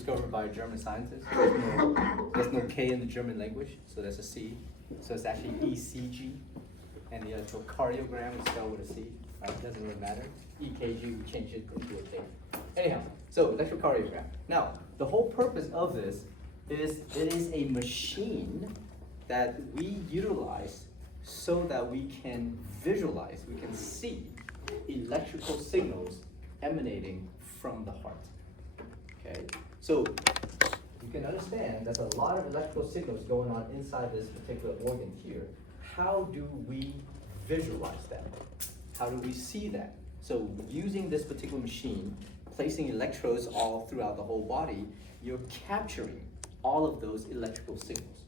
Discovered by a German scientist. There's no K in the German language, so there's a C. So it's actually ECG, and the electrocardiogram is spelled with a C. It doesn't really matter. EKG, we change it into a thing. Anyhow, so electrocardiogram. Now, the whole purpose of this is it is a machine that we utilize so that we can visualize, we can see electrical signals emanating from the heart. Okay, so you can understand there's a lot of electrical signals going on inside this particular organ here. How do we visualize that? How do we see that? So using this particular machine, placing electrodes all throughout the whole body, you're capturing all of those electrical signals.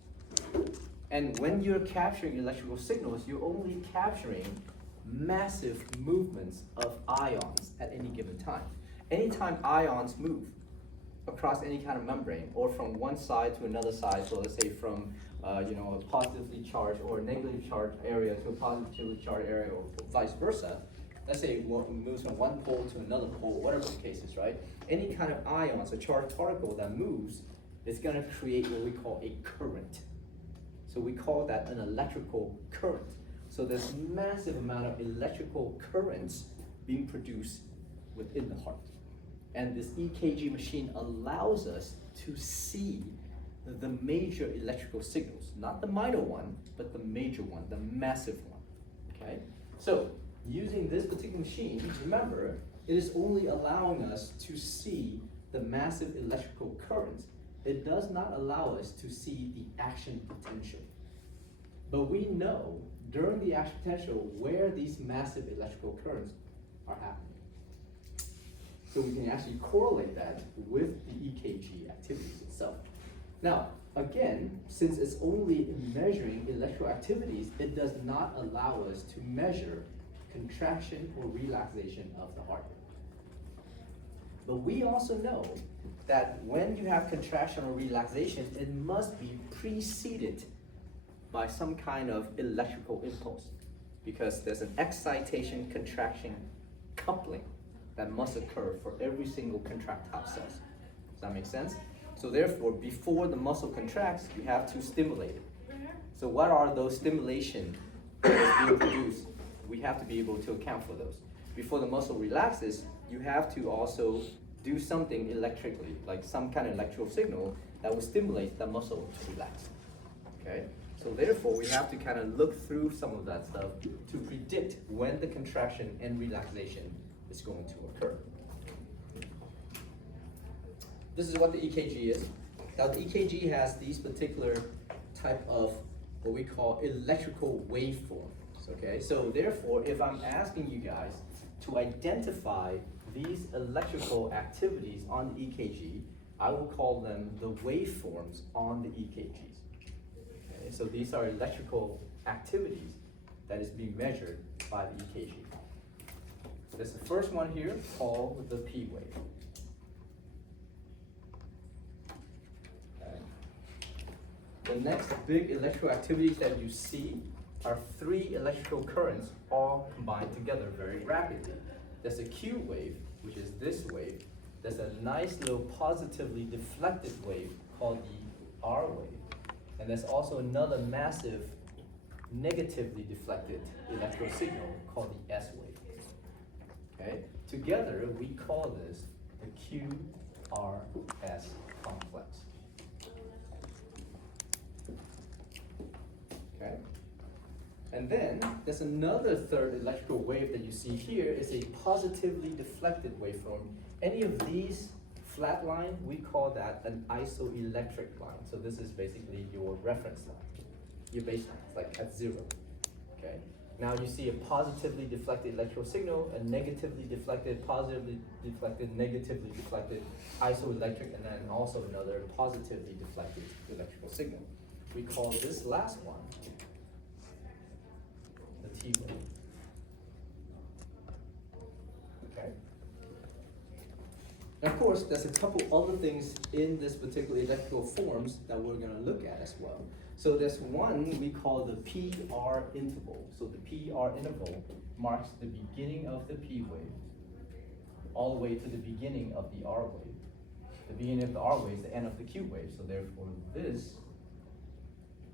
And when you're capturing electrical signals, you're only capturing massive movements of ions at any given time. Anytime ions move across any kind of membrane or from one side to another side, so let's say from a positively charged or a negatively charged area to a positively charged area or vice versa, let's say it moves from one pole to another pole, whatever the case is, right? Any kind of ions, a charged particle that moves, is going to create what we call a current. So we call that an electrical current. So there's massive amount of electrical currents being produced within the heart. And this EKG machine allows us to see the major electrical signals, not the minor one, but the major one, the massive one, okay? So using this particular machine, remember, it is only allowing us to see the massive electrical currents. It does not allow us to see the action potential. But we know during the action potential where these massive electrical currents are happening. So we can actually correlate that with the EKG activities itself. Now, again, since it's only measuring electrical activities, it does not allow us to measure contraction or relaxation of the heart. But we also know that when you have contraction or relaxation, it must be preceded by some kind of electrical impulse, because there's an excitation contraction coupling that must occur for every single contractile cells. Does that make sense? So therefore, before the muscle contracts, you have to stimulate it. So what are those stimulation that is being produced? We have to be able to account for those. Before the muscle relaxes, you have to also do something electrically, like some kind of electrical signal that will stimulate the muscle to relax. Okay? So therefore, we have to kind of look through some of that stuff to predict when the contraction and relaxation is going to occur. This is what the EKG is. Now the EKG has these particular type of what we call electrical waveforms, okay? So therefore, if I'm asking you guys to identify these electrical activities on the EKG, I will call them the waveforms on the EKGs. Okay? So these are electrical activities that is being measured by the EKG. There's the first one here called the P wave. Okay. The next big electrical activities that you see are three electrical currents all combined together very rapidly. There's a Q wave, which is this wave. There's a nice little positively deflected wave called the R wave. And there's also another massive negatively deflected electrical signal called the S wave. Okay? Together, we call this the QRS complex. Okay? And then there's another third electrical wave that you see here is a positively deflected waveform. Any of these flat line, we call that an isoelectric line. So this is basically your reference line, your baseline, it's like at 0. Okay? Now you see a positively deflected electrical signal, a negatively deflected, positively deflected, negatively deflected isoelectric, and then also another positively deflected electrical signal. We call this last one the T wave. Okay. And of course, there's a couple other things in this particular electrical forms that we're going to look at as well. So there's one we call the PR interval. So the PR interval marks the beginning of the P wave all the way to the beginning of the R wave. The beginning of the R wave is the end of the Q wave, so therefore this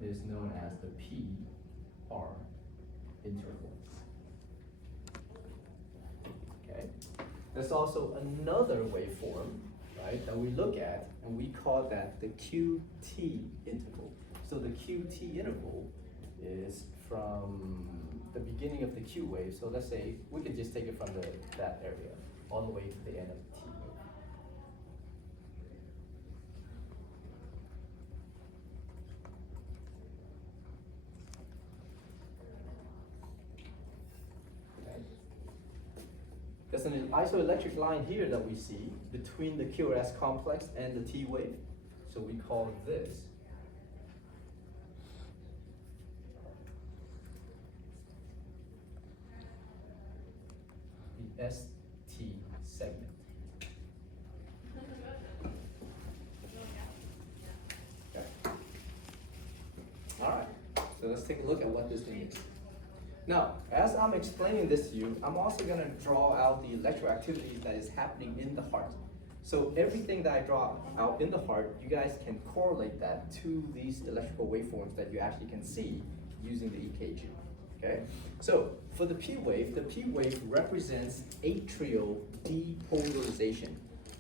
is known as the PR interval. Okay? There's also another waveform, right, that we look at, and we call that the QT interval. So the QT interval is from the beginning of the Q wave, so let's say we could just take it from that area all the way to the end of the T wave. Okay. There's an isoelectric line here that we see between the QRS complex and the T wave, so we call this the ST segment. Okay. All right, so let's take a look at what this thing is. Now, as I'm explaining this to you, I'm also going to draw out the electroactivity that is happening in the heart. So everything that I draw out in the heart, you guys can correlate that to these electrical waveforms that you actually can see using the EKG. Okay? So for the P wave represents atrial depolarization.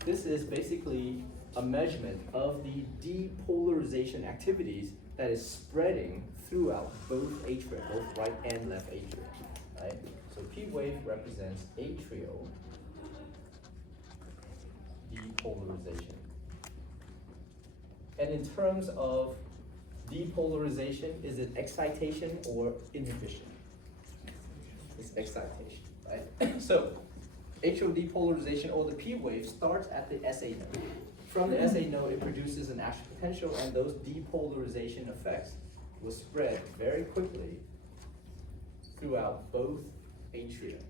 This is basically a measurement of the depolarization activities that is spreading throughout both atria, both right and left atria, right? So P wave represents atrial depolarization. And in terms of depolarization, is it excitation or inhibition? It's excitation, right? So atrial depolarization, or the P wave, starts at the SA node. From the SA node, it produces an action potential, and those depolarization effects will spread very quickly throughout both atria.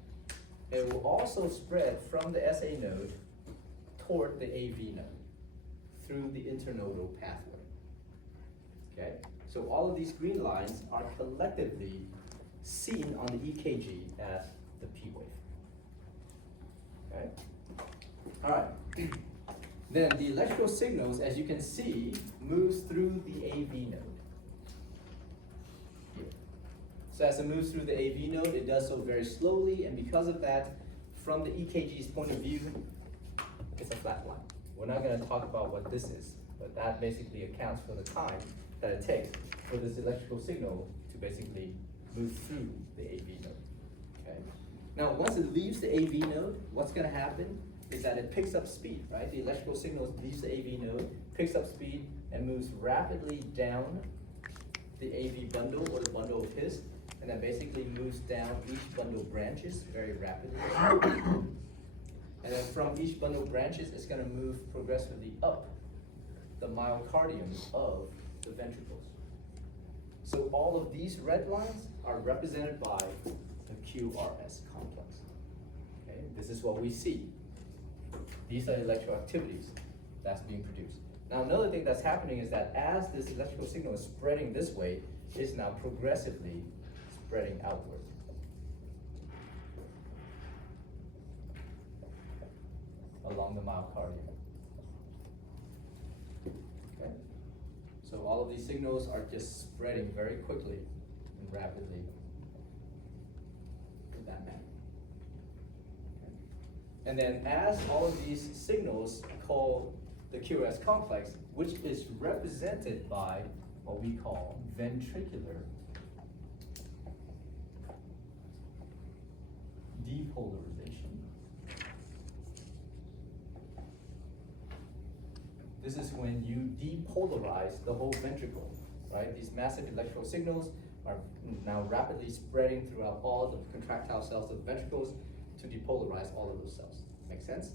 It will also spread from the SA node toward the AV node through the internodal pathway. Okay? So all of these green lines are collectively seen on the EKG as the P wave. Okay? All right. Then the electrical signals, as you can see, moves through the AV node. Here. So as it moves through the AV node, it does so very slowly, and because of that, from the EKG's point of view, it's a flat line. We're not going to talk about what this is, but that basically accounts for the time that it takes for this electrical signal to basically move through the AV node. Okay? Now, once it leaves the AV node, what's going to happen is that it picks up speed, right? The electrical signal leaves the AV node, picks up speed, and moves rapidly down the AV bundle, or the bundle of His, and then basically moves down each bundle branches very rapidly. And then from each bundle branches, it's going to move progressively up the myocardium of the ventricles. So all of these red lines are represented by the QRS complex. Okay, this is what we see. These are electroactivities that's being produced. Now, another thing that's happening is that as this electrical signal is spreading this way, it's now progressively spreading outward. Along the myocardium. Okay? So all of these signals are just spreading very quickly and rapidly in that manner. Okay? And then as all of these signals call the QRS complex, which is represented by what we call ventricular depolarization. This is when you depolarize the whole ventricle, right? These massive electrical signals are now rapidly spreading throughout all the contractile cells of the ventricles to depolarize all of those cells. Make sense?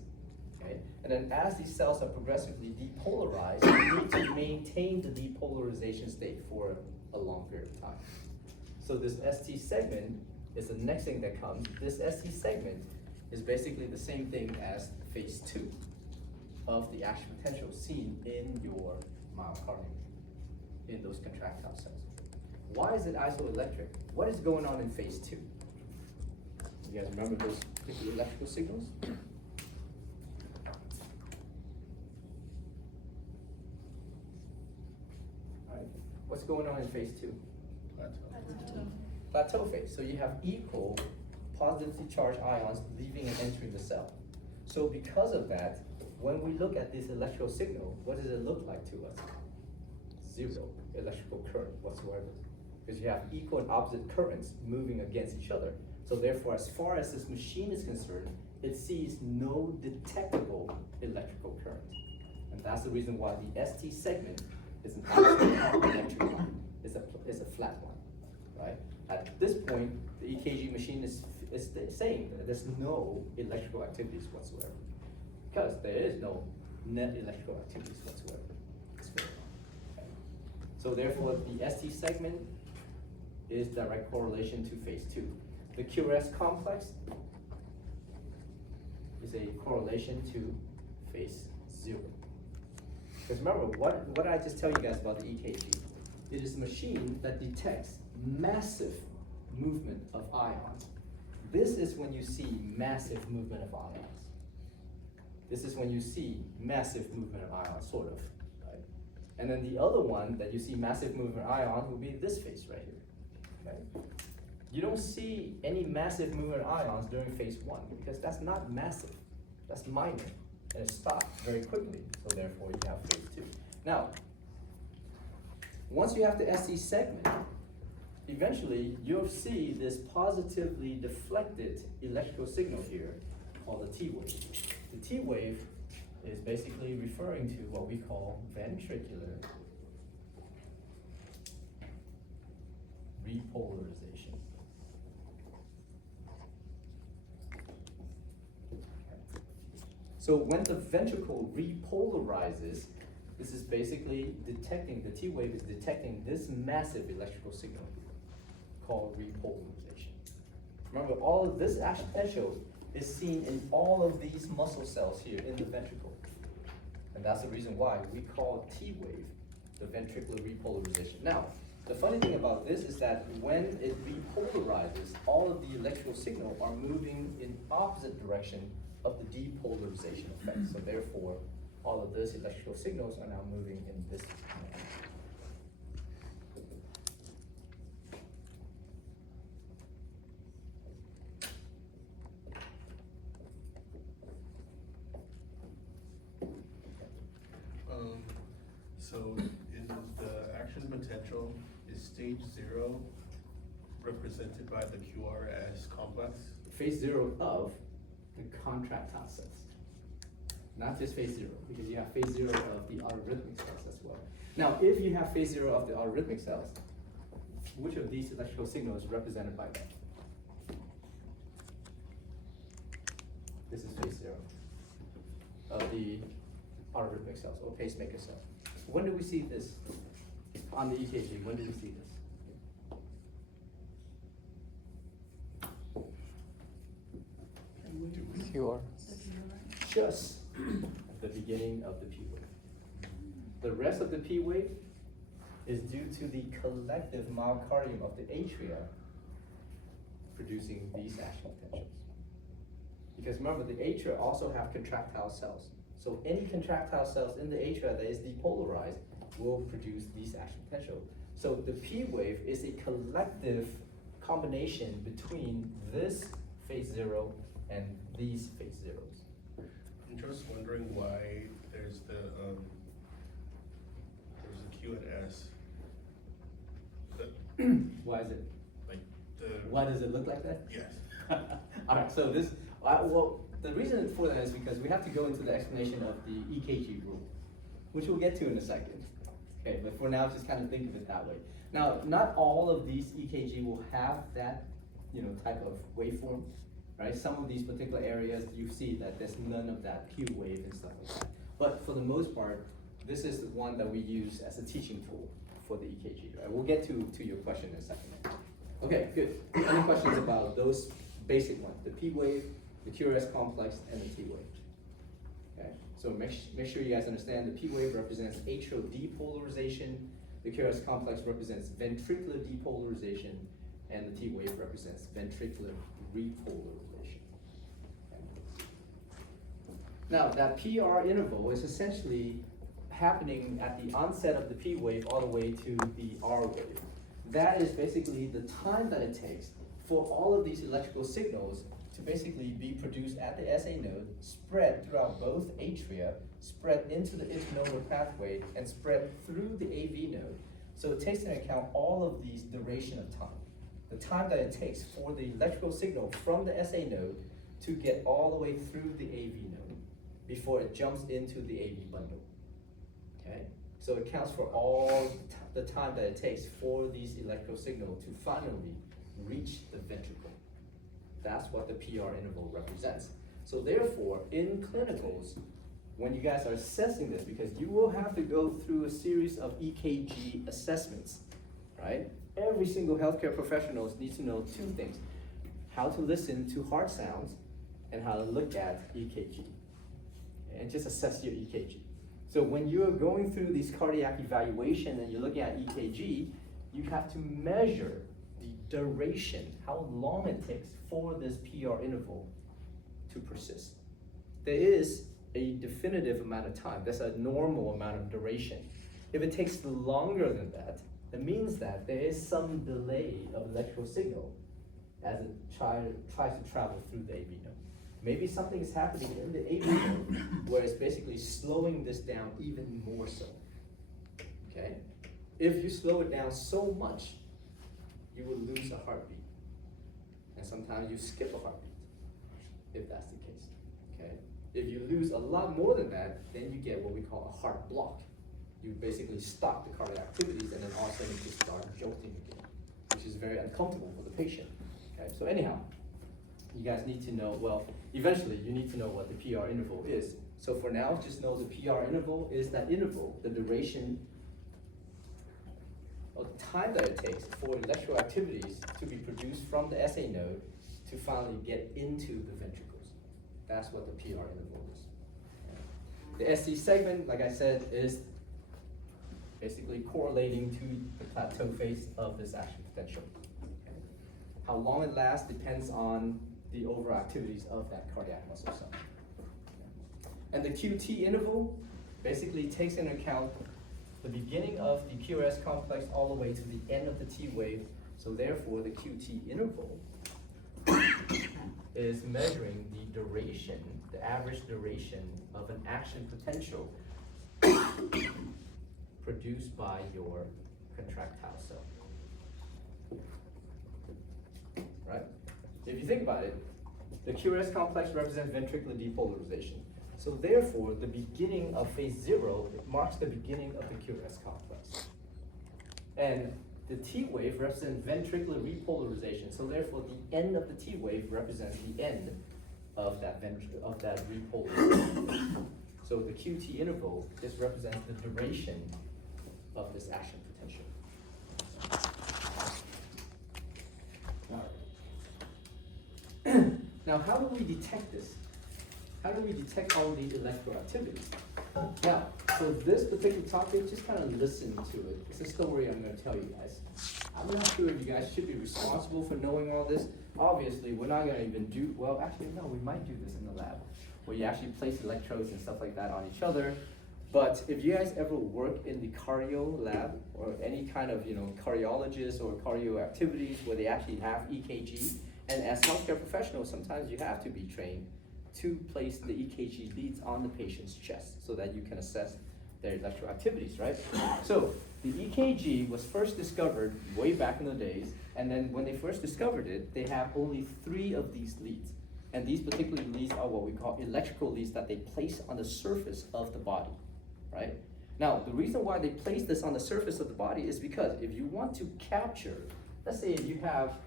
Okay. And then as these cells are progressively depolarized, you need to maintain the depolarization state for a long period of time. So this ST segment is the next thing that comes. This ST segment is basically the same thing as phase 2 of the action potential seen in your myocardium, in those contractile cells. Why is it isoelectric? What is going on in phase 2? You guys remember those particular electrical signals? What's going on in phase 2? Plateau phase. So you have equal positively charged ions leaving and entering the cell. So because of that, when we look at this electrical signal, what does it look like to us? Zero electrical current whatsoever. Because you have equal and opposite currents moving against each other. So therefore, as far as this machine is concerned, it sees no detectable electrical current. And that's the reason why the ST segment is an absolute electric line. It's a flat one, right? At this point, the EKG machine is saying that there's no electrical activities whatsoever. Because there is no net electrical activities whatsoever. It's going on, okay? So therefore, the ST segment is direct correlation to phase 2. The QRS complex is a correlation to phase 0. Because remember, what did I just tell you guys about the EKG? It is a machine that detects massive movement of ions. This is when you see massive movement of ions. This is when you see massive movement of ions, sort of, right? And then the other one that you see massive movement of ions will be this phase right here, okay? You don't see any massive movement of ions during phase 1 because that's not massive, that's minor, and it stops very quickly, so therefore you have phase 2. Now, once you have the ST segment, eventually you'll see this positively deflected electrical signal here called the T wave. The T wave is basically referring to what we call ventricular repolarization. So when the ventricle repolarizes, this is basically detecting, the T wave is detecting this massive electrical signal called repolarization. Remember, all of this action potential is seen in all of these muscle cells here in the ventricle. And that's the reason why we call T wave the ventricular repolarization. Now, the funny thing about this is that when it repolarizes, all of the electrical signal are moving in opposite direction of the depolarization effect. So therefore, all of those electrical signals are now moving in this direction. So in the action potential, is stage 0 represented by the QRS complex? Phase 0 of the contractile cells. Not just phase 0, because you have phase 0 of the algorithmic cells as well. Now, if you have phase 0 of the algorithmic cells, which of these electrical signals is represented by that? This is phase 0 of the algorithmic cells or pacemaker cells. When do we see this on the EKG? When do we see this? QR. Just at the beginning of the P wave. The rest of the P wave is due to the collective myocardium of the atria producing these action potentials. Because remember, the atria also have contractile cells. So any contractile cells in the atria that is depolarized will produce these action potential. So the P wave is a collective combination between this phase 0 and these phase 0s. I'm just wondering why there's a Q and S. Why is it? Like the. Why does it look like that? Yes. All right, so this, well, the reason for that is because we have to go into the explanation of the EKG rule, which we'll get to in a second. Okay, but for now, just kind of think of it that way. Now, not all of these EKG will have that, type of waveform, right? Some of these particular areas, you see that there's none of that Q wave and stuff like that. But for the most part, this is the one that we use as a teaching tool for the EKG, right? We'll get to your question in a second. Okay, good. Any questions about those basic ones? The P wave, the QRS complex, and the T wave. Okay, so make sure you guys understand the P wave represents atrial depolarization, the QRS complex represents ventricular depolarization, and the T wave represents ventricular repolarization. Okay. Now, that PR interval is essentially happening at the onset of the P wave all the way to the R wave. That is basically the time that it takes for all of these electrical signals to basically be produced at the SA node, spread throughout both atria, spread into the internodal pathway, and spread through the AV node. So it takes into account all of these duration of time. The time that it takes for the electrical signal from the SA node to get all the way through the AV node before it jumps into the AV bundle. Okay? So it counts for all the time that it takes for these electrical signals to finally reach the ventricle. That's what the PR interval represents. So therefore, in clinicals, when you guys are assessing this, because you will have to go through a series of EKG assessments, right? Every single healthcare professional needs to know two things: how to listen to heart sounds and how to look at EKG, and just assess your EKG. So when you're going through these cardiac evaluation and you're looking at EKG, you have to measure the duration, how long it takes for this PR interval to persist. There is a definitive amount of time. That's a normal amount of duration. If it takes longer than that, it means that there is some delay of electrical signal as it tries to travel through the AV node. Maybe something is happening in the AV node where it's basically slowing this down even more so. Okay? If you slow it down so much, you will lose a heartbeat. And sometimes you skip a heartbeat, if that's the case. Okay? If you lose a lot more than that, then you get what we call a heart block. You basically stop the cardiac activities and then all of a sudden you just start jolting again, which is very uncomfortable for the patient. Okay? So anyhow, you guys need to know, well, eventually you need to know what the PR interval is. So for now, just know the PR interval is that interval, the duration of the time that it takes for electrical activities to be produced from the SA node to finally get into the ventricles. That's what the PR interval is. The SC segment, like I said, is basically correlating to the plateau phase of this action potential. Okay. How long it lasts depends on the overall activities of that cardiac muscle cell. Okay. And the QT interval basically takes into account the beginning of the QRS complex all the way to the end of the T wave. So therefore, the QT interval is measuring the duration, the average duration of an action potential produced by your contractile cell. Right? If you think about it, the QRS complex represents ventricular depolarization. So therefore, the beginning of phase 0 marks the beginning of the QRS complex. And the T wave represents ventricular repolarization. So therefore, the end of the T wave represents the end of that repolarization. So the QT interval just represents the duration of this action potential. All right. Now, how do we detect this? How do we detect all these electrical activities? Now, so this particular topic, just kind of listen to it. It's a story I'm going to tell you guys. I'm not sure if you guys should be responsible for knowing all this. Obviously, we're not going to even do, well, actually, no, we might do this in the lab, where you actually place electrodes and stuff like that on each other. But if you guys ever work in the cardio lab, or any kind of, cardiologist or cardio activities where they actually have EKG, and as healthcare professionals, sometimes you have to be trained to place the EKG leads on the patient's chest so that you can assess their electrical activities, right? So the EKG was first discovered way back in the days, and then when they first discovered it, they have only 3 of these leads. And these particular leads are what we call electrical leads that they place on the surface of the body, right? Now, the reason why they place this on the surface of the body is because if you want to capture, let's say if you have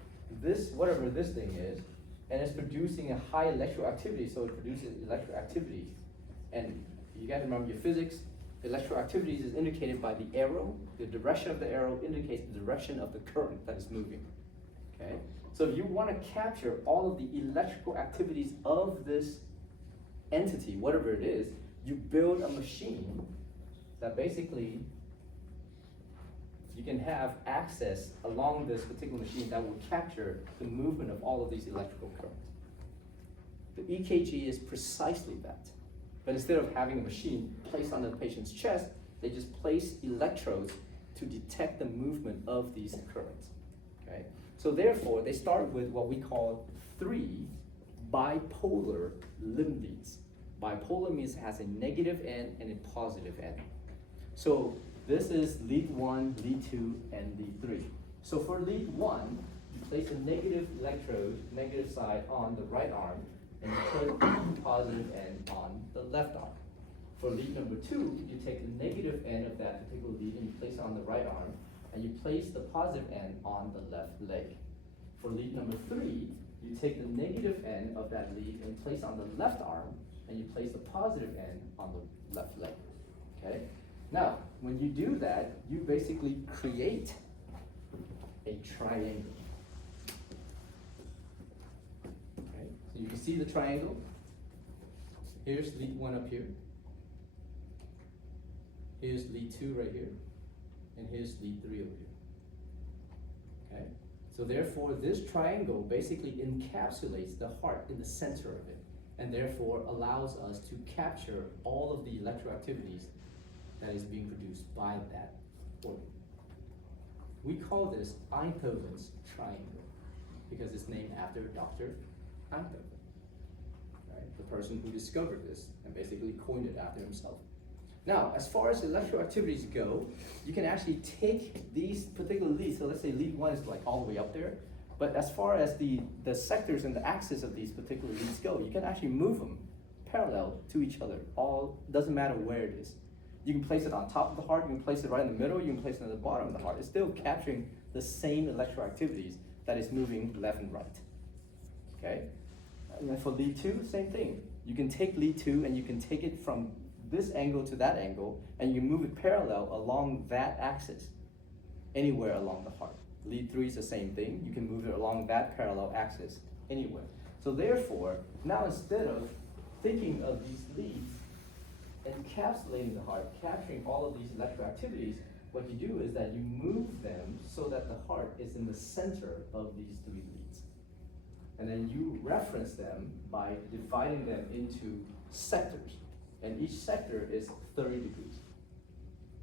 this, whatever this thing is, and it's producing a high electrical activity, so it produces electrical activity. And you guys remember your physics, electrical activities is indicated by the arrow. The direction of the arrow indicates the direction of the current that is moving, okay? So if you want to capture all of the electrical activities of this entity, whatever it is, you build a machine that basically you can have access along this particular machine that will capture the movement of all of these electrical currents. The EKG is precisely that. But instead of having a machine placed on the patient's chest, They just place electrodes to detect the movement of these currents, okay? So therefore, they start with what we call 3 bipolar limb leads. Bipolar means it has a negative end and a positive end. So this is lead 1, lead 2, and lead 3. So for lead 1, you place a negative electrode, negative side on the right arm, and you put the positive end on the left arm. For lead number 2, you take the negative end of that particular lead and you place it on the right arm, and you place the positive end on the left leg. For lead number 3, you take the negative end of that lead and place it on the left arm, and you place the positive end on the left leg, okay? Now, when you do that, you basically create a triangle. Okay, so you can see the triangle. Here's lead 1 up here. Here's lead 2 right here. And here's lead 3 over here. Okay, so therefore this triangle basically encapsulates the heart in the center of it, and therefore allows us to capture all of the electroactivities that is being produced by that organ. We call this Einthoven's triangle because it's named after Dr. Einthoven, right? The person who discovered this and basically coined it after himself. Now, as far as electroactivities go, you can actually take these particular leads, so let's say lead 1 is like all the way up there, but as far as the sectors and the axis of these particular leads go, you can actually move them parallel to each other. Doesn't matter where it is. You can place it on top of the heart, you can place it right in the middle, you can place it at the bottom of the heart. It's still capturing the same electroactivities that is moving left and right, okay? And then for lead 2, same thing. You can take lead 2 and you can take it from this angle to that angle, and you move it parallel along that axis, anywhere along the heart. Lead 3 is the same thing. You can move it along that parallel axis anywhere. So therefore, now instead of thinking of these leads encapsulating the heart, capturing all of these electroactivities, what you do is that you move them so that the heart is in the center of these 3 leads. And then you reference them by dividing them into sectors. And each sector is 30 degrees,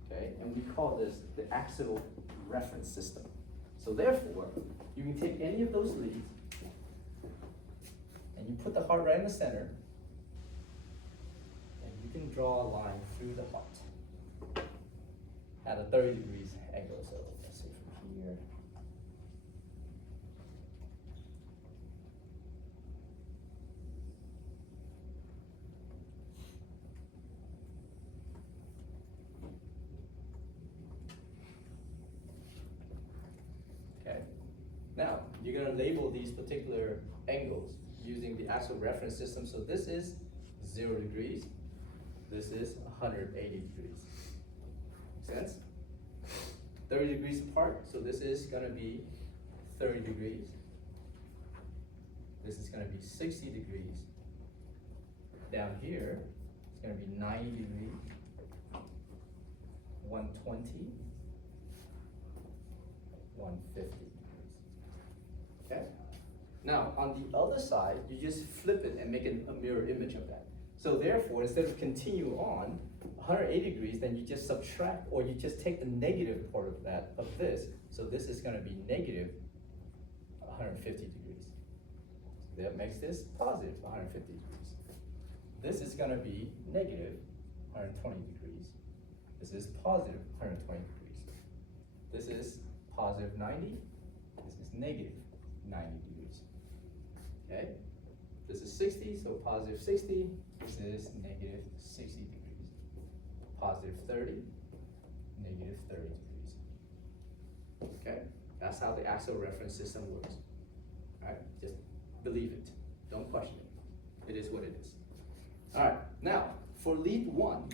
okay? And we call this the axial reference system. So therefore, you can take any of those leads and you put the heart right in the center, and you can draw a line through the heart at a 30 degrees angle. So let's see from here. Now, you're going to label these particular angles using the axial reference system. So this is 0 degrees. This is 180 degrees. Make sense? 30 degrees apart, so this is going to be 30 degrees. This is going to be 60 degrees. Down here, it's going to be 90 degrees, 120, 150. Okay? Now, on the other side, you just flip it and make it a mirror image of that. So therefore, instead of continue on 180 degrees, then you just subtract, or you just take the negative part of that, of this. So this is gonna be negative 150 degrees. That makes this positive 150 degrees. This is gonna be negative 120 degrees. This is positive 120 degrees. This is positive 90. This is negative 90 degrees. Okay? This is 60, so positive 60. This is negative 60 degrees. Positive 30, negative 30 degrees. Okay? That's how the axial reference system works. Alright? Just believe it. Don't question it. It is what it is. Alright, now for lead 1,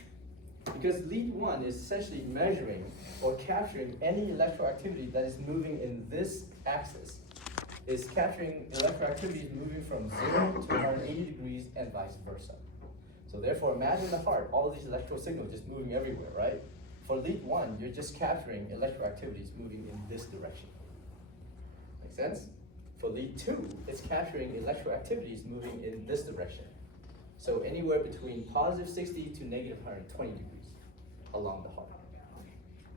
because lead 1 is essentially measuring or capturing any electroactivity that is moving in this axis. Is capturing electroactivity moving from 0 to 180 degrees and vice versa. So therefore, imagine the heart, all of these electrical signals just moving everywhere, right? For lead 1, you're just capturing electroactivities moving in this direction. Make sense? For lead 2, it's capturing electroactivities moving in this direction. So anywhere between positive 60 to negative 120 degrees. along the heart.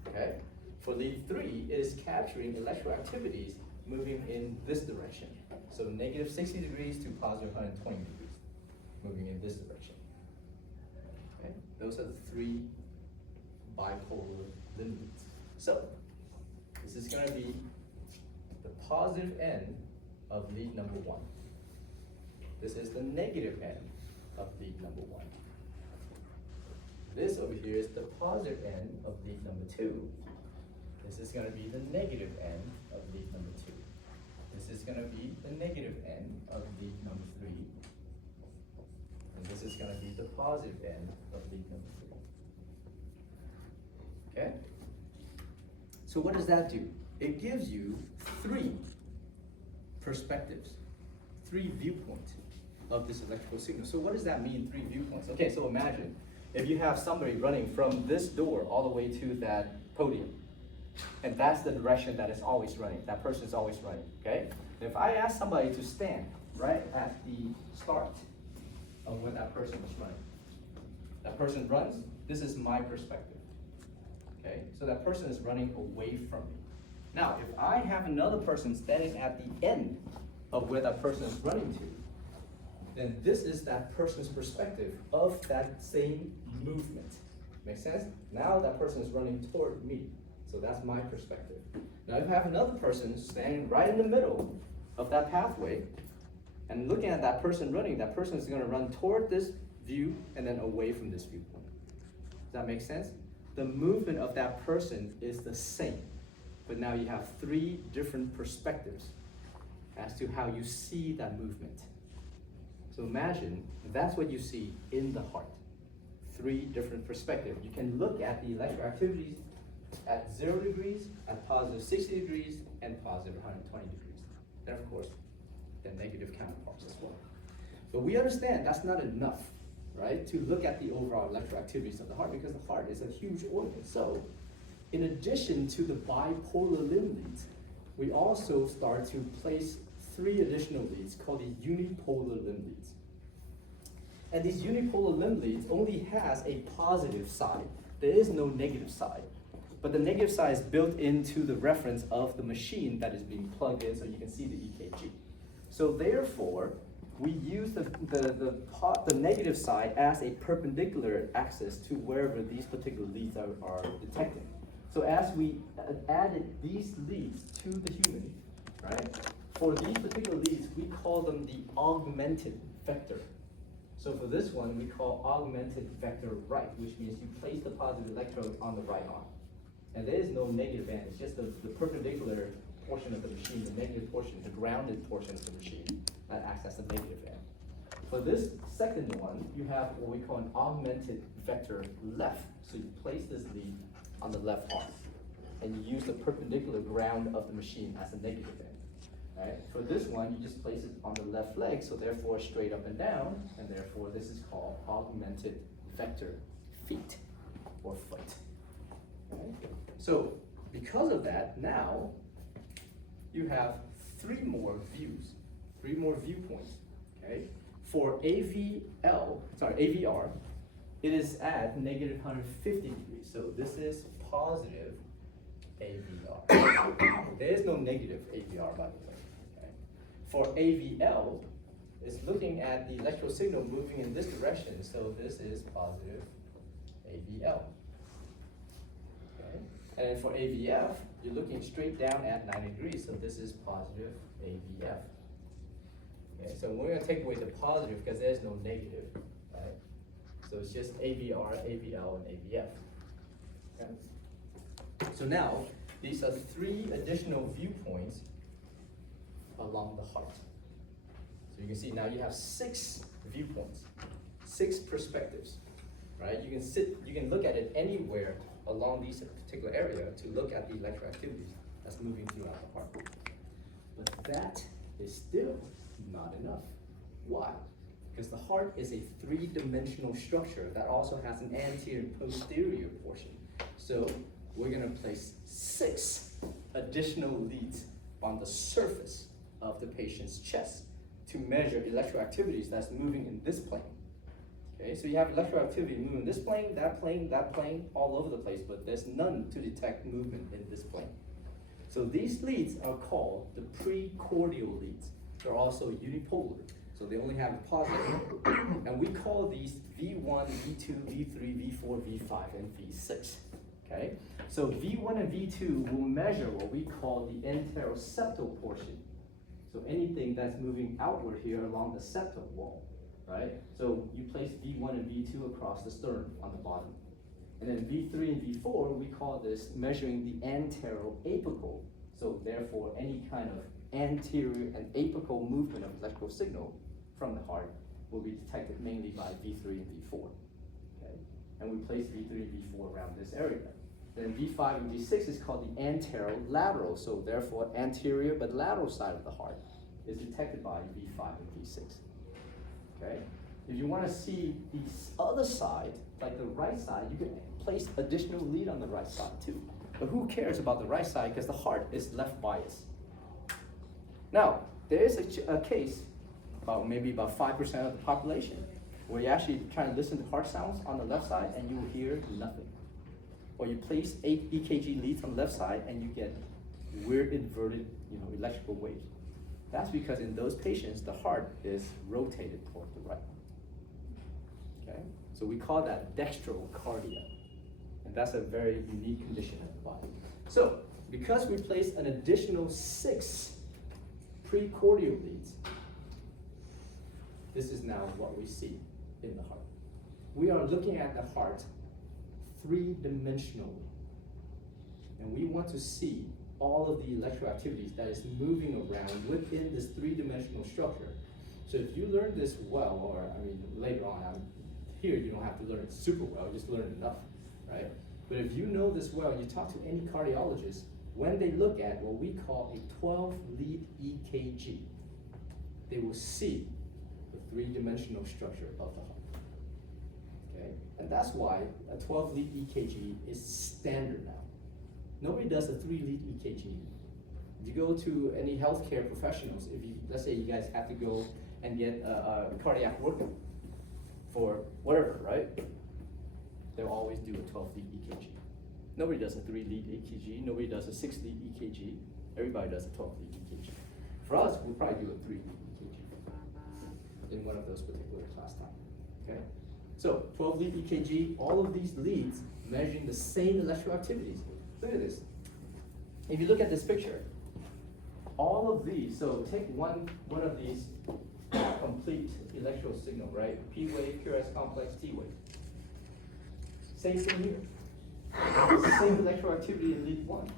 Okay? For lead 3, it is capturing electrical activities moving in this direction. So negative 60 degrees to positive 120 degrees, moving in this direction. Okay? Those are the 3 bipolar limb leads. So this is going to be the positive end of lead number 1. This is the negative end of lead number 1. This over here is the positive end of lead number 2. This is going to be the negative end of lead number 2. This is going to be the negative end of lead number 3. And this is going to be the positive end of lead number 3. Okay? So what does that do? It gives you 3 perspectives, 3 viewpoints of this electrical signal. So what does that mean, 3 viewpoints? Okay, so imagine if you have somebody running from this door all the way to that podium, and that's the direction that is always running, that person is always running, okay? And if I ask somebody to stand right at the start of where that person is running, that person runs, this is my perspective, okay? So that person is running away from me. Now, if I have another person standing at the end of where that person is running to, then this is that person's perspective of that same movement. Make sense? Now that person is running toward me. So that's my perspective. Now if I have another person standing right in the middle of that pathway and looking at that person running, that person is going to run toward this view and then away from this viewpoint. Does that make sense? The movement of that person is the same, but now you have 3 different perspectives as to how you see that movement. So imagine that's what you see in the heart. 3 different perspectives. You can look at the electrical activities at 0 degrees, at positive 60 degrees, and positive 120 degrees. And of course, the negative counterparts as well. But we understand that's not enough, right, to look at the overall electrical activities of the heart, because the heart is a huge organ. So in addition to the bipolar limb leads, we also start to place 3 additional leads called the unipolar limb leads. And these unipolar limb leads only has a positive side. There is no negative side. But the negative side is built into the reference of the machine that is being plugged in, so you can see the EKG. So therefore, we use the negative side as a perpendicular axis to wherever these particular leads are detected. So as we added these leads to the human, right? For these particular leads, we call them the augmented vector. So for this one, we call augmented vector right, which means you place the positive electrode on the right arm. And there is no negative end, it's just the perpendicular portion of the machine, the negative portion, the grounded portion of the machine that acts as the negative end. For this second one, you have what we call an augmented vector left. So you place this lead on the left arm, and you use the perpendicular ground of the machine as a negative end. Right? For this one, you just place it on the left leg, so therefore straight up and down, and therefore this is called augmented vector feet or foot. Right? So because of that, now you have 3 more views, 3 more viewpoints. Okay? For AVR, it is at negative 150 degrees. So this is positive AVR. There is no negative AVR, by the way. Okay? For AVL, it's looking at the electrical signal moving in this direction. So this is positive AVL. Okay? And then for AVF, you're looking straight down at 90 degrees. So this is positive AVF. Okay, so we're going to take away the positive because there's no negative, right? So it's just AVR, AVL, and AVF. Okay? So now, these are 3 additional viewpoints along the heart. So you can see now you have 6 viewpoints, 6 perspectives, right? You can look at it anywhere along this particular area to look at the electrical activity that's moving throughout the heart. But that is still not enough. Why? Because the heart is a 3-dimensional structure that also has an anterior and posterior portion. So we're going to place 6 additional leads on the surface of the patient's chest to measure electrical activities that's moving in this plane. Okay, so you have electroactivity moving this plane, that plane, that plane, all over the place, but there's none to detect movement in this plane. So these leads are called the precordial leads. They're also unipolar, so they only have a positive. And we call these V1, V2, V3, V4, V5, and V6. Okay? So V1 and V2 will measure what we call the anteroseptal portion. So anything that's moving outward here along the septal wall, right? So you place V1 and V2 across the sternum on the bottom. And then V3 and V4, we call this measuring the anteroapical. So therefore, any kind of anterior and apical movement of electrical signal from the heart will be detected mainly by V3 and V4. Okay? And we place V3 and V4 around this area. Then V5 and V6 is called the anterolateral. So therefore, anterior but lateral side of the heart is detected by V5 and V6. Okay? If you want to see the other side, like the right side, you can place additional lead on the right side too. But who cares about the right side because the heart is left biased. Now, there is a case, maybe about 5% of the population, where you actually try to listen to heart sounds on the left side and you will hear nothing. Or you place 8 EKG leads on the left side and you get weird inverted electrical waves. That's because in those patients, the heart is rotated toward the right. Okay? So we call that dextrocardia. And that's a very unique condition of the body. So, because we place an additional 6 precordial leads, this is now what we see in the heart. We are looking at the heart three-dimensionally. And we want to see all of the electroactivities that is moving around within this three-dimensional structure. So if you learn this well, or later on, here you don't have to learn it super well, just learn it enough, right? But if you know this well, you talk to any cardiologist, when they look at what we call a 12-lead EKG, they will see the three-dimensional structure of the heart. Okay? And that's why a 12-lead EKG is standard now. Nobody does a 3-lead EKG. If you go to any healthcare professionals, let's say you guys have to go and get a cardiac workup for whatever, right? They'll always do a 12-lead EKG. Nobody does a 3-lead EKG. Nobody does a 6-lead EKG. Everybody does a 12-lead EKG. For us, we'll probably do a 3-lead EKG in one of those particular class time. Okay? So 12-lead EKG, all of these leads measuring the same electroactivities. Look at this. If you look at this picture, all of these, so take one of these complete electrical signal, right? P wave, QRS complex, T wave. Same thing here. Same electroactivity in lead 1.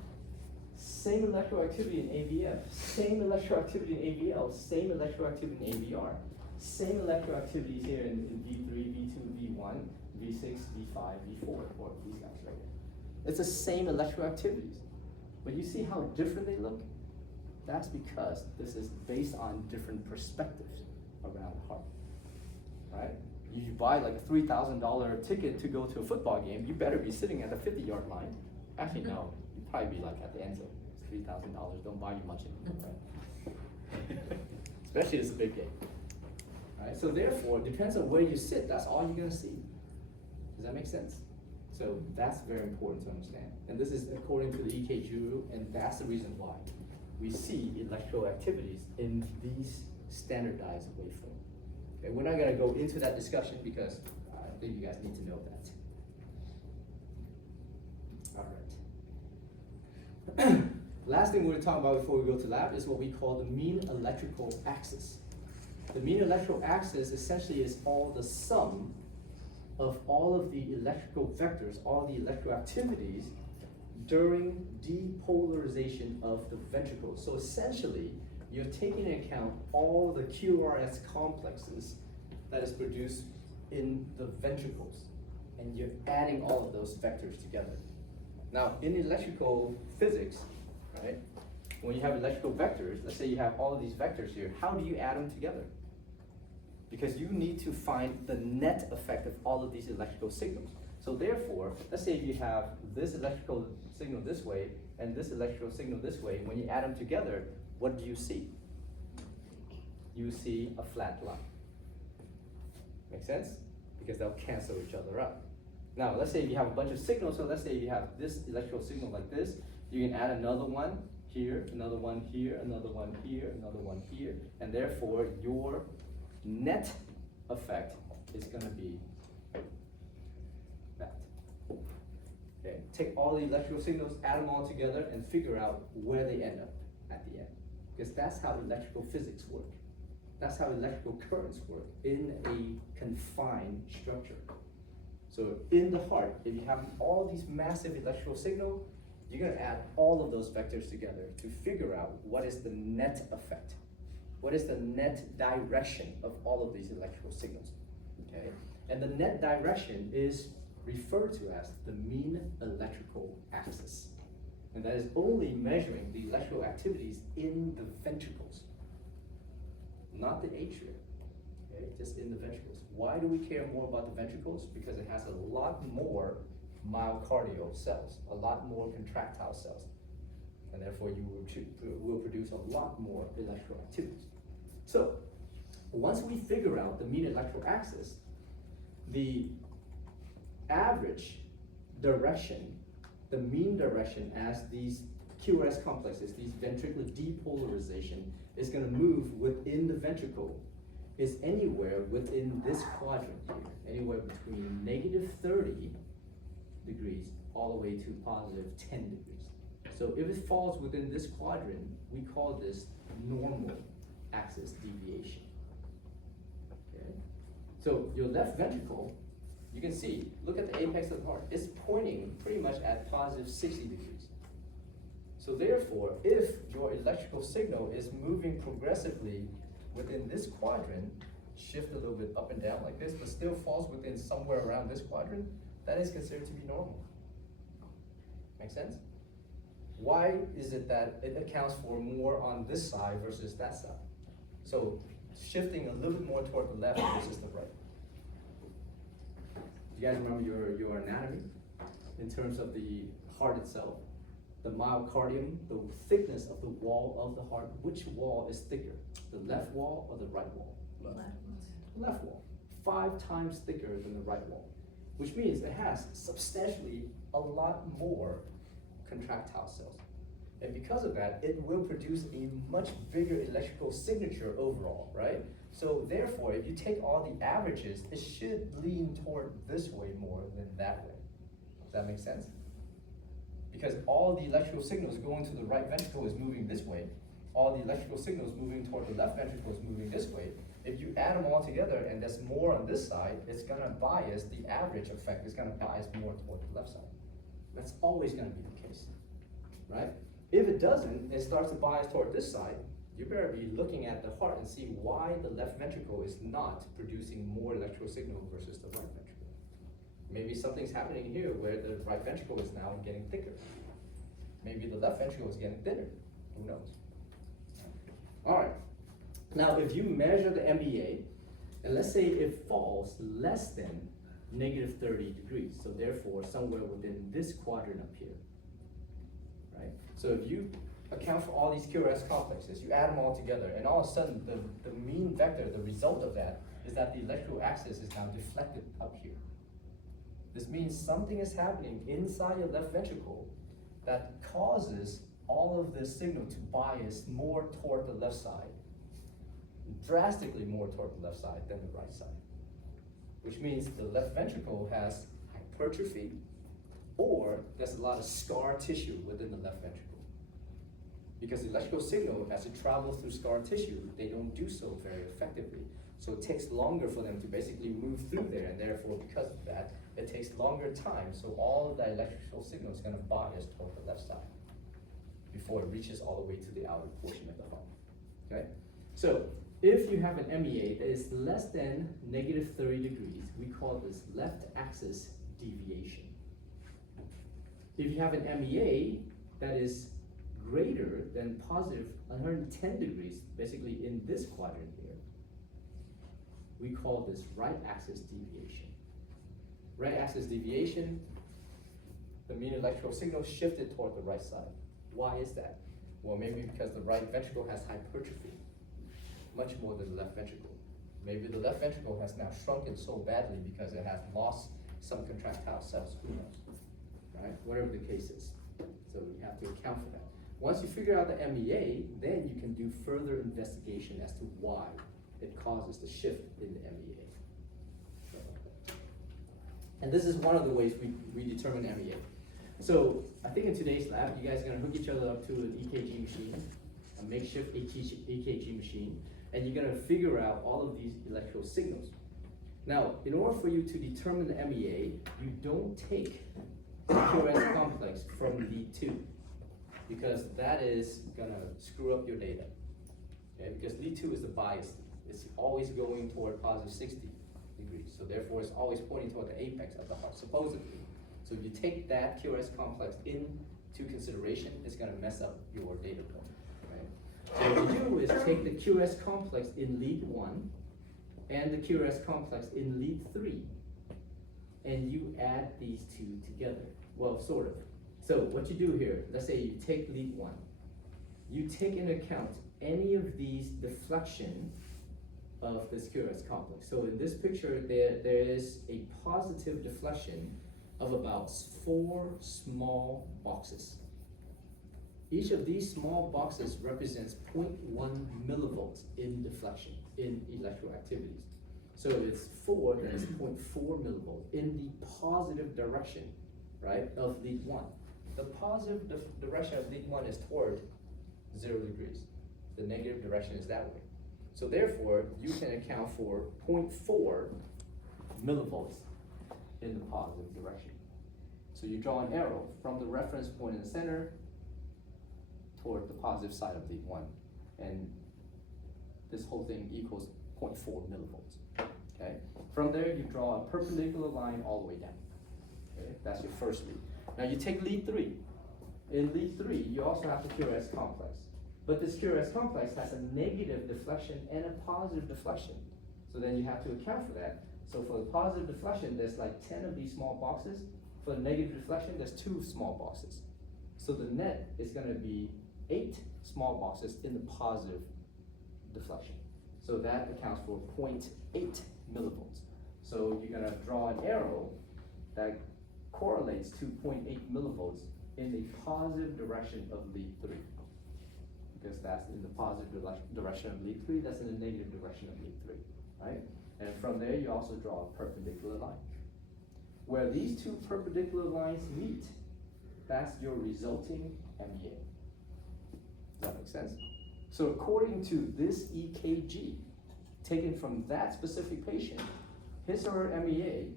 Same electroactivity in AVF. Same electroactivity in AVL. Same electroactivity in AVR. Same electroactivities here in V3, V2, V1, V6, V5, V4, or these guys right here. It's the same electroactivities. But you see how different they look? That's because this is based on different perspectives around the heart, right? You buy like a $3,000 ticket to go to a football game, you better be sitting at the 50-yard line. Actually, no, you'd probably be like at the end zone. It's $3,000, don't buy you much anymore, right? Especially if it's a big game, right? So therefore, it depends on where you sit, that's all you're gonna see. Does that make sense? So that's very important to understand. And this is according to the EKG rule, and that's the reason why we see electroactivities in these standardized waveforms. Okay, we're not gonna go into that discussion because I think you guys need to know that. All right. Last thing we're gonna talk about before we go to lab is what we call the mean electrical axis. The mean electrical axis essentially is all the sum of all of the electrical vectors, all the electroactivities during depolarization of the ventricle. So essentially, you're taking into account all the QRS complexes that is produced in the ventricles, and you're adding all of those vectors together. Now, in electrical physics, right, when you have electrical vectors, let's say you have all of these vectors here, how do you add them together? Because you need to find the net effect of all of these electrical signals. So therefore, let's say if you have this electrical signal this way and this electrical signal this way, when you add them together, what do you see? You see a flat line. Make sense? because they'll cancel each other out. Now, let's say if you have a bunch of signals, so let's say you have this electrical signal like this, you can add another one here, another one here, another one here, another one here, and therefore your net effect is gonna be that. Okay, take all the electrical signals, add them all together, and figure out where they end up at the end. Because that's how electrical physics work. That's how electrical currents work in a confined structure. So in the heart, if you have all these massive electrical signal, you're gonna add all of those vectors together to figure out what is the net effect. What is the net direction of all of these electrical signals, okay? And the net direction is referred to as the mean electrical axis. And that is only measuring the electrical activities in the ventricles, not the atria, okay? Just in the ventricles. Why do we care more about the ventricles? Because it has a lot more myocardial cells, a lot more contractile cells, and therefore you will produce a lot more electrical activities. So, once we figure out the mean electrical axis, the average direction, the mean direction as these QRS complexes, these ventricular depolarization, is gonna move within the ventricle is anywhere within this quadrant here, anywhere between -30 degrees all the way to +10 degrees. So if it falls within this quadrant, we call this normal axis deviation. Okay? So your left ventricle, you can see, look at the apex of the heart, it's pointing pretty much at +60 degrees. So therefore, if your electrical signal is moving progressively within this quadrant, shift a little bit up and down like this, but still falls within somewhere around this quadrant, that is considered to be normal. Make sense? Why is it that it accounts for more on this side versus that side? So shifting a little bit more toward the left versus the right. You guys remember your anatomy? In terms of the heart itself, the myocardium, the thickness of the wall of the heart, which wall is thicker? The left wall or the right wall? Left wall. 5 times thicker than the right wall, which means it has substantially a lot more contractile cells. And because of that, it will produce a much bigger electrical signature overall, right? So therefore, if you take all the averages, it should lean toward this way more than that way. Does that make sense? Because all the electrical signals going to the right ventricle is moving this way. All the electrical signals moving toward the left ventricle is moving this way. If you add them all together and there's more on this side, it's gonna bias, the average effect is gonna bias more toward the left side. That's always gonna be the case, right? If it doesn't, it starts to bias toward this side, you better be looking at the heart and see why the left ventricle is not producing more electrical signal versus the right ventricle. Maybe something's happening here where the right ventricle is now getting thicker. Maybe the left ventricle is getting thinner, who knows? All right, now if you measure the MBA, and let's say it falls less than -30 degrees, so therefore somewhere within this quadrant up here, right? So if you account for all these QRS complexes, you add them all together, and all of a sudden the mean vector, the result of that, is that the electrical axis is now deflected up here. This means something is happening inside your left ventricle that causes all of this signal to bias more toward the left side, drastically more toward the left side than the right side. Which means the left ventricle has hypertrophy, or there's a lot of scar tissue within the left ventricle. Because the electrical signal, as it travels through scar tissue, they don't do so very effectively. So it takes longer for them to basically move through there, and therefore, because of that, it takes longer time, so all of that electrical signal is gonna bias toward the left side before it reaches all the way to the outer portion of the heart, okay? So, if you have an MEA that is less than -30 degrees, we call this left axis deviation. If you have an MEA that is greater than +110 degrees, basically in this quadrant here, we call this right axis deviation. Right axis deviation, the mean electrical signal shifted toward the right side. Why is that? Well, maybe because the right ventricle has hypertrophy, much more than the left ventricle. Maybe the left ventricle has now shrunken so badly because it has lost some contractile cells, who knows, right? Whatever the case is. So you have to account for that. Once you figure out the MEA, then you can do further investigation as to why it causes the shift in the MEA. And this is one of the ways we determine MEA. So I think in today's lab, you guys are gonna hook each other up to an EKG machine, a makeshift EKG machine, and you're gonna figure out all of these electrical signals. Now, in order for you to determine the MEA, you don't take the QRS complex from lead 2, because that is gonna screw up your data. Okay? Because lead 2 is the bias. It's always going toward positive 60 degrees. So therefore, it's always pointing toward the apex of the heart, supposedly. So if you take that QRS complex into consideration, it's gonna mess up your data point, right? So what you do is take the QRS complex in lead 1 and the QRS complex in lead 3, and you add these two together. Well, sort of. So what you do here, let's say you take lead 1. You take into account any of these deflection of this QRS complex. So in this picture, there is a positive deflection of about 4 small boxes. Each of these small boxes represents 0.1 millivolts in deflection, in electroactivities. So it's 4, that is 0.4 millivolts in the positive direction, right, of lead 1. The positive direction of lead 1 is toward 0 degrees. The negative direction is that way. So therefore, you can account for 0.4 millivolts in the positive direction. So you draw an arrow from the reference point in the center toward the positive side of lead 1. And this whole thing equals 0.4 millivolts, okay? From there, you draw a perpendicular line all the way down, okay? That's your first lead. Now you take lead 3. In lead 3, you also have the QRS complex. But this QRS complex has a negative deflection and a positive deflection. So then you have to account for that. So for the positive deflection, there's like 10 of these small boxes. For the negative deflection, there's 2 small boxes. So the net is gonna be 8 small boxes in the positive deflection. So that accounts for 0.8 millivolts. So you're gonna draw an arrow that correlates to 0.8 millivolts in the positive direction of lead 3. Because that's in the positive direction of lead 3, that's in the negative direction of lead 3, right? And from there, you also draw a perpendicular line. Where these 2 perpendicular lines meet, that's your resulting MEA. Does that make sense? So according to this EKG, taken from that specific patient, his or her MEA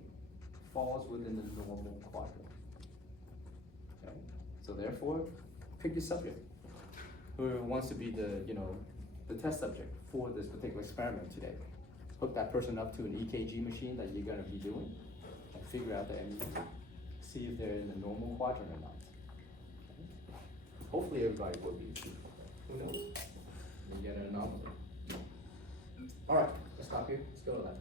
falls within the normal quadrant. Okay? So therefore, pick your subject. Whoever wants to be the, the test subject for this particular experiment today. Hook that person up to an EKG machine that you're gonna be doing and figure out the MEA. See if they're in the normal quadrant or not. Okay? Hopefully everybody will be. Who knows? You get an anomaly. All right, let's stop here. Let's go to that.